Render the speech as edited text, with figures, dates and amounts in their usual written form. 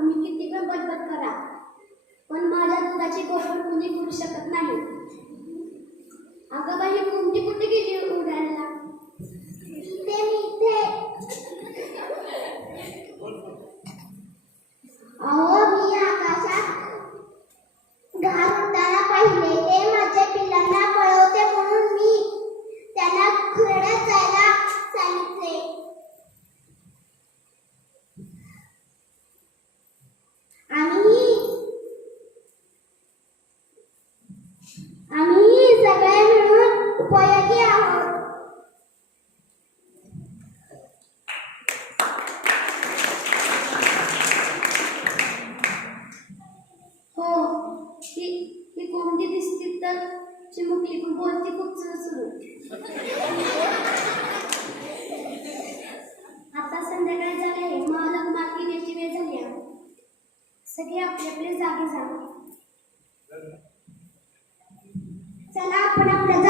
तुम्ही किती पण बडबड करा, पण माझ्या दुधाची गोडवण कुणी करू शकत नाही. अगं बाई, कोणती कुठे गेली उडायला? इथे मी इथे. अहो, मी आकाशात घार उडताना पाहिले. ते माझ्या पिल्लांना पळवते म्हणून मी त्यांना खेळत जायला सांगितले. आम्ही सगळे मिळून उपयोगी आहोत. हो, ही कोणती दिसती तर चिमुकली, बोलती खूप सुरू. आता संध्याकाळ झाली, मालक माती द्यायची वेळ झाली. सगळे आपले आपले जागी जा. चला, आपण आपल्या